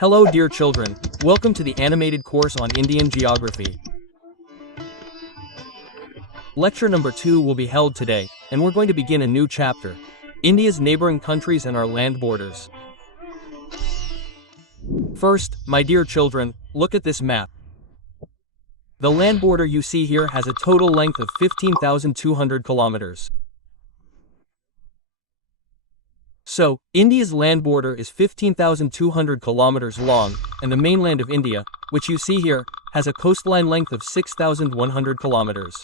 Hello dear children, welcome to the animated course on Indian geography. Lecture number 2 will be held today, and we're going to begin a new chapter, India's neighboring countries and our land borders. First, my dear children, look at this map. The land border you see here has a total length of 15,200 kilometers. So, India's land border is 15,200 kilometers long, and the mainland of India, which you see here, has a coastline length of 6,100 kilometers.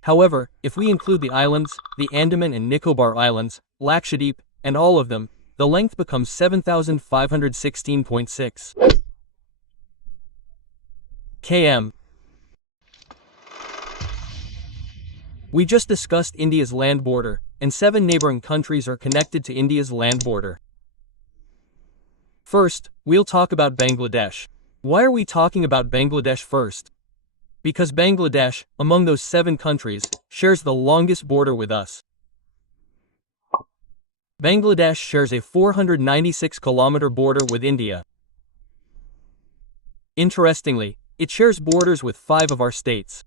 However, if we include the islands, the Andaman and Nicobar Islands, Lakshadweep, and all of them, the length becomes 7,516.6 km. We just discussed India's land border, and 7 neighboring countries are connected to India's land border. First, we'll talk about Bangladesh. Why are we talking about Bangladesh first? Because Bangladesh, among those 7 countries, shares the longest border with us. Bangladesh shares a 496-kilometer border with India. Interestingly, it shares borders with 5 of our states.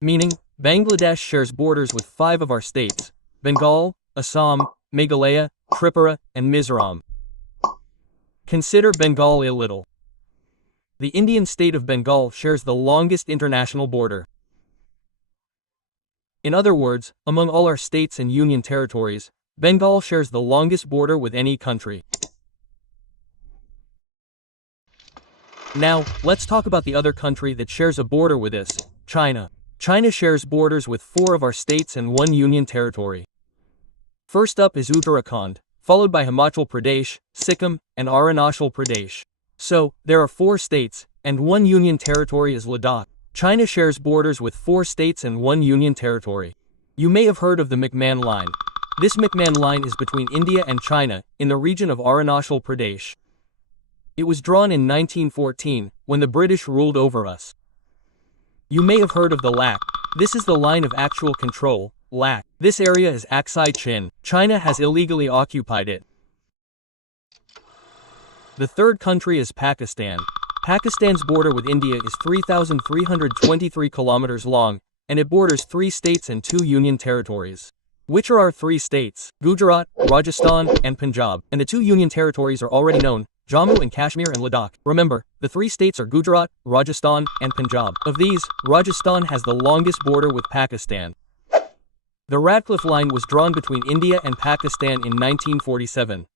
Meaning, Bangladesh shares borders with 5 of our states: Bengal, Assam, Meghalaya, Tripura, and Mizoram. Consider Bengal a little. The Indian state of Bengal shares the longest international border. In other words, among all our states and union territories, Bengal shares the longest border with any country. Now, let's talk about the other country that shares a border with us, China. China shares borders with 4 of our states and 1 union territory. First up is Uttarakhand, followed by Himachal Pradesh, Sikkim, and Arunachal Pradesh. So, there are 4 states, and 1 union territory is Ladakh. China shares borders with 4 states and 1 union territory. You may have heard of the McMahon Line. This McMahon Line is between India and China, in the region of Arunachal Pradesh. It was drawn in 1914, when the British ruled over us. You may have heard of the LAC. This is the line of actual control, LAC. This area is Aksai Chin. China has illegally occupied it. The third country is Pakistan. Pakistan's border with India is 3,323 kilometers long, and it borders 3 states and 2 union territories. Which are our 3 states? Gujarat, Rajasthan, and Punjab. And the 2 union territories are already known: Jammu and Kashmir and Ladakh. Remember, the 3 states are Gujarat, Rajasthan, and Punjab. Of these, Rajasthan has the longest border with Pakistan. The Radcliffe Line was drawn between India and Pakistan in 1947.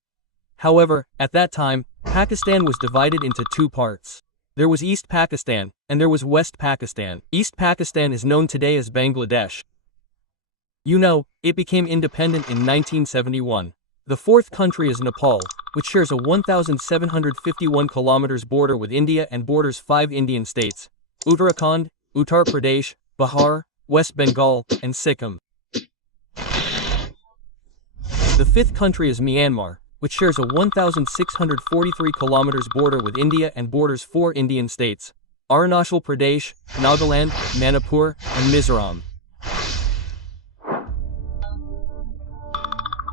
However, at that time, Pakistan was divided into 2 parts. There was East Pakistan, and there was West Pakistan. East Pakistan is known today as Bangladesh. You know, it became independent in 1971. The 4th country is Nepal, which shares a 1,751 kilometers border with India and borders 5 Indian states: Uttarakhand, Uttar Pradesh, Bihar, West Bengal, and Sikkim. The 5th country is Myanmar, which shares a 1,643 kilometers border with India and borders 4 Indian states: Arunachal Pradesh, Nagaland, Manipur, and Mizoram.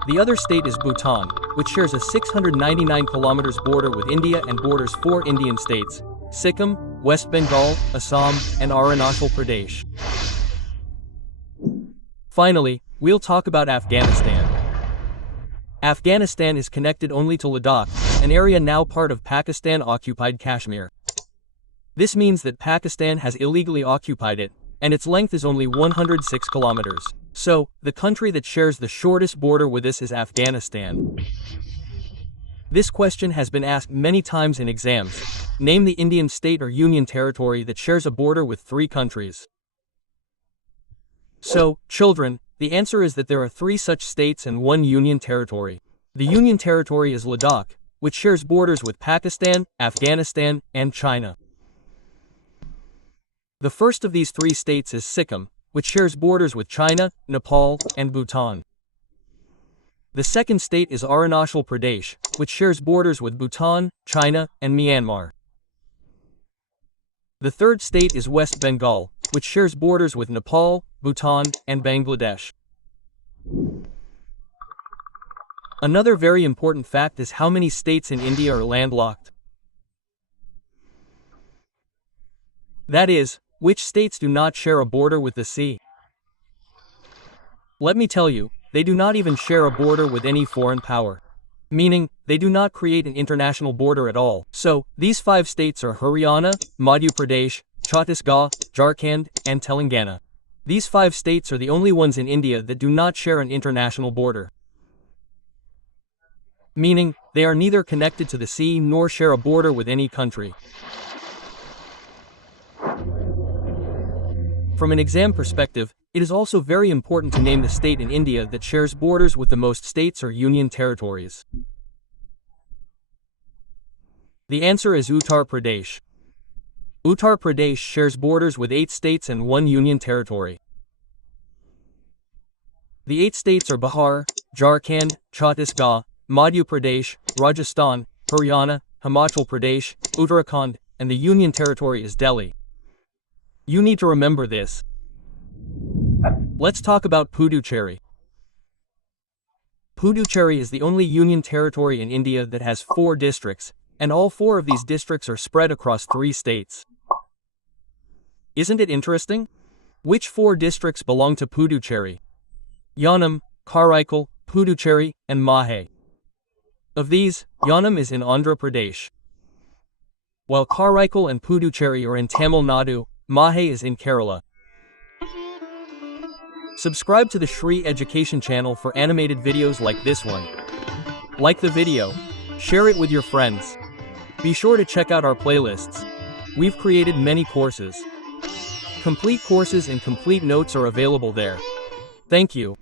The other state is Bhutan, which shares a 699 kilometers border with India and borders 4 Indian states: Sikkim, West Bengal, Assam, and Arunachal Pradesh. Finally, we'll talk about Afghanistan. Afghanistan is connected only to Ladakh, an area now part of Pakistan-occupied Kashmir. This means that Pakistan has illegally occupied it, and its length is only 106 kilometers. So, the country that shares the shortest border with us is Afghanistan. This question has been asked many times in exams. Name the Indian state or union territory that shares a border with 3 countries. So, children, the answer is that there are 3 such states and 1 union territory. The union territory is Ladakh, which shares borders with Pakistan, Afghanistan, and China. The first of these 3 states is Sikkim, which shares borders with China, Nepal, and Bhutan. The second state is Arunachal Pradesh, which shares borders with Bhutan, China, and Myanmar. The third state is West Bengal, which shares borders with Nepal, Bhutan, and Bangladesh. Another very important fact is how many states in India are landlocked. That is, which states do not share a border with the sea. Let me tell you, they do not even share a border with any foreign power. Meaning, they do not create an international border at all. So, these 5 states are Haryana, Madhya Pradesh, Chhattisgarh, Jharkhand, and Telangana. These 5 states are the only ones in India that do not share an international border. Meaning, they are neither connected to the sea nor share a border with any country. From an exam perspective, it is also very important to name the state in India that shares borders with the most states or union territories. The answer is Uttar Pradesh. Uttar Pradesh shares borders with 8 states and 1 union territory. The 8 states are Bihar, Jharkhand, Chhattisgarh, Madhya Pradesh, Rajasthan, Haryana, Himachal Pradesh, Uttarakhand, and the union territory is Delhi. You need to remember this. Let's talk about Puducherry. Puducherry is the only union territory in India that has 4 districts, and all 4 of these districts are spread across 3 states. Isn't it interesting? Which 4 districts belong to Puducherry? Yanam, Karaikal, Puducherry, and Mahe. Of these, Yanam is in Andhra Pradesh, while Karaikal and Puducherry are in Tamil Nadu. Mahe is in Kerala. Subscribe to the Shri Education channel for animated videos like this one. Like the video, share it with your friends. Be sure to check out our playlists. We've created many courses. Complete courses and complete notes are available there. Thank you.